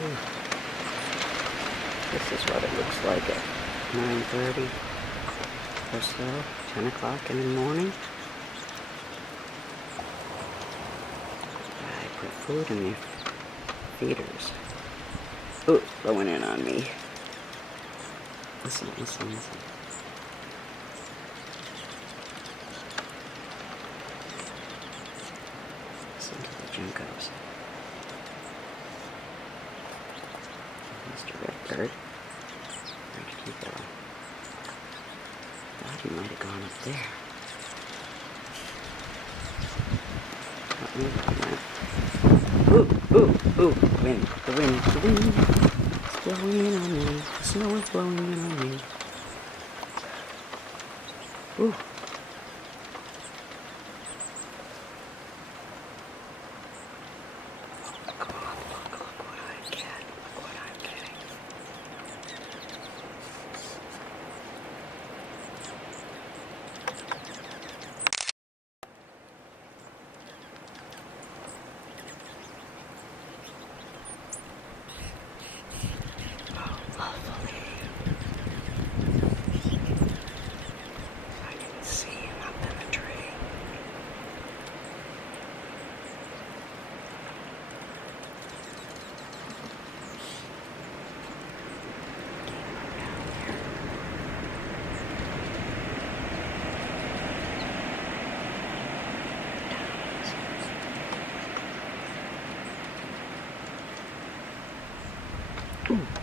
Ooh. This is what it looks like at 9:30 or so, 10 o'clock in the morning. I put food in the feeders. Ooh, blowing in on me. Listen, listen, listen. Listen to the juncos. Mr. Redbird. Where did he go? Thought he might have gone up there. Let me go. Ooh, ooh, ooh. Wind, the wind, the wind. It's blowing in on me. The snow is blowing in on me. Ooh. Look what I get. Look what I'm getting. Oh, lovely. I can see him up in the tree. Ooh.